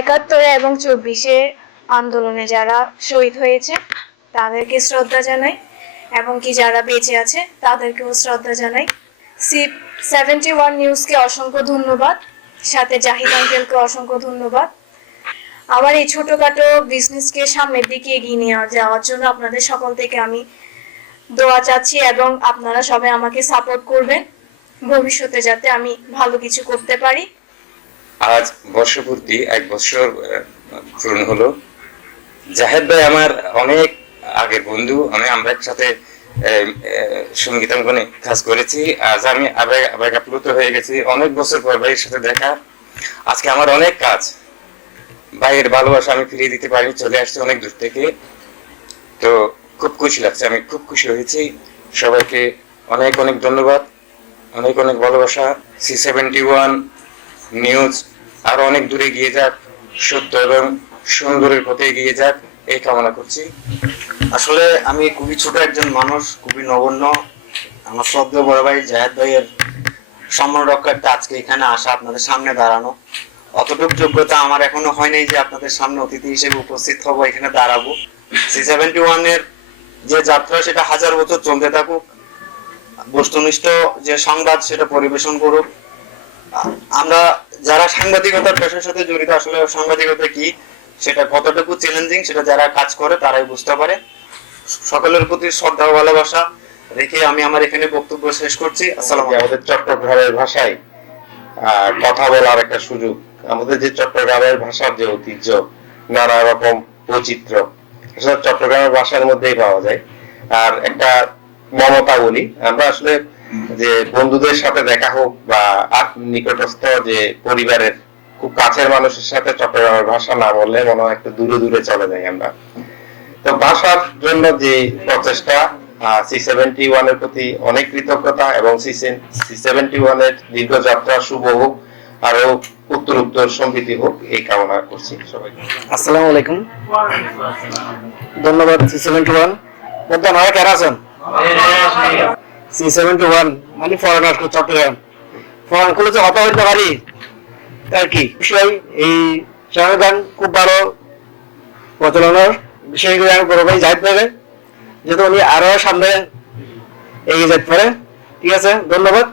একাত্তরে এবং চব্বিশে আন্দোলনে যারা শহীদ হয়েছে, তাদেরকে শ্রদ্ধা জানাই। এবং কি যারা বেঁচে আছে, তাদেরকেও শ্রদ্ধা জানাই। সি সেভেন্টি ওয়ান নিউজকে অসংখ্য ধন্যবাদ। সাথে জাহিদ আঙ্কেলকে অসংখ্য ধন্যবাদ। আমার এই ছোটখাটো বিজনেসকে সামনের দিকে এগিয়ে নিয়ে যাওয়ার জন্য আপনাদের সকল থেকে আমি দোয়া চাচ্ছি এবং আপনারা সবাই আমাকে সাপোর্ট করবেন। ভবিষ্যতে যাতে আমি ভালো কিছু করতে পারি। আজ বর্ষপূর্তি, এক বছর পূরণ হলো। জাহেদ ভাই আমার অনেক আগের বন্ধু, আমি, আমরা একসাথে সঙ্গীতাঙ্গনে কাজ করেছি। আজ আমি আবেগ আবেগ আপ্লুত হয়ে গেছি। অনেক বছর পর ভাইয়ের সাথে দেখা। আজকে আমার অনেক কাজ। ভাইয়ের ভালোবাসা আমি ফিরিয়ে দিতে পারিনি, চলে আসছে অনেক দূর থেকে। তো খুব খুশি লাগছে, আমি খুব খুশি হয়েছি। সবাইকে অনেক অনেক ধন্যবাদ। অনেক অনেক ভালোবাসা। সি সেভেন্টি ওয়ান নিউজ আরও অনেক দূরে গিয়ে যাক, সত্য এবং সুন্দরের পথে এগিয়ে যাক, এই কামনা করছি। আসলে আমি খুবই ছোট একজন মানুষ, খুবই নগণ্য। আমার শ্রদ্ধেয় বড় ভাই জাহেদ ভাইয়ের সম্মান রক্ষার্থে আজকে এখানে আসা আপনাদের সামনে দাঁড়ানো। অতটুকু যোগ্যতা আমার এখনও হয় নাই যে আপনাদের সামনে অতিথি হিসেবে উপস্থিত হব, এখানে দাঁড়াবো। সি সেভেন্টি ওয়ানের যে যাত্রা, সেটা হাজার বছর চলতে থাকুক। বস্তুনিষ্ঠ যে সংবাদ, সেটা পরিবেশন করুক। আমরা যারা সাংবাদিকতার পেশার সাথে জড়িত, আসলে সাংবাদিকতা কি? সেটা কতটুকু চ্যালেঞ্জিং সেটা যারা কাজ করে তারাই বুঝতে পারে। সকলের প্রতি শ্রদ্ধা ও ভালোবাসা রেখে আমি আমার এখানে বক্তব্য শেষ করছি। আসসালাম আমাদের চট্টগ্রামের ভাষায় কথা বলার একটা সুযোগ। আমাদের যে চট্টগ্রামের ভাষার যে ঐতিহ্য, নানা রকম বৈচিত্র্য, আসলে চট্টগ্রামের ভাষার মধ্যেই পাওয়া যায়। আর একটা মমতা বলি। আমরা আসলে যে বন্ধুদের সাথে দেখা হোক বা আর নিকটস্থ যে পরিবারের খুব কাছের মানুষের সাথে চট্টগ্রামের ভাষা না বললে মনে হয় একটু দূরে দূরে চলে যাই আমরা। তো ভাষার জন্য যে প্রচেষ্টা সি সেভেন্টি ওয়ানের প্রতি অনেক কৃতজ্ঞতা এবং সি সেভেন্টি ওয়ানের দীর্ঘ যাত্রা শুভ হোক আরও উত্তর উত্তর সমৃদ্ধি হোক এই কামনা করছি সবাইকে। আসসালামু আলাইকুম। ধন্যবাদ সি সেভেন্টি ওয়ান বলতে আপনারা কেন আছেন? সি সেভেন্টি ওয়ান মানে ফরেনার চট্টগ্রাম। ফরেন করলে হতা হইতে পারি আর কি? বিষয় এই চ্যানেল গান খুব ভালো প্রচলনের বিশেষ করে আমি বড় ভাই যাইতে পারে যেহেতু উনি আরও সামনে এগিয়ে যেতে পারে। ঠিক আছে ধন্যবাদ।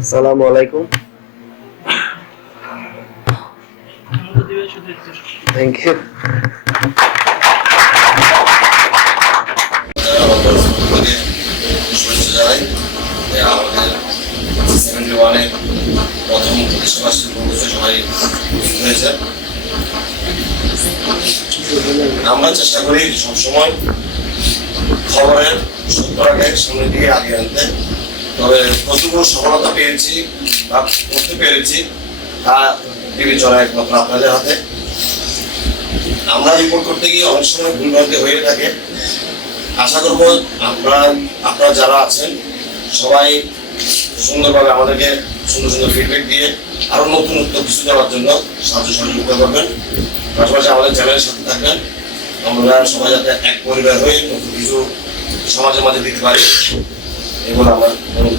আসসালামু আলাইকুম। থ্যাংক ইউ সেভেন্টি প্রথম দেশবাসীর উপস্থিত সবাই হয়েছে আমরা চেষ্টা করি সবসময় খবরের সত্যটাকে সামনের দিকে আগে আনতে। তবে কতগুলো সফলতা পেয়েছি বা করতে পেরেছি, তা বিবেচনা একমাত্র আপনাদের হাতে। আমরা রিপোর্ট করতে গিয়ে অনেক সময় ভুলভ্রান্তি হয়ে থাকে। আশা করব আমরা আপনারা যারা আছেন সবাই সুন্দরভাবে আমাদেরকে সুন্দর সুন্দর ফিডব্যাক দিয়ে আরও নতুন কিছু দেওয়ার জন্য সাহায্য সহযোগিতা করবেন। পাশাপাশি আমাদের চ্যানেলের সাথে থাকবেন। আমরা সবাই যাতে এক পরিবার হয়ে নতুন কিছু সমাজের মাঝে দিতে পারি এগুলো আমার অনুরোধ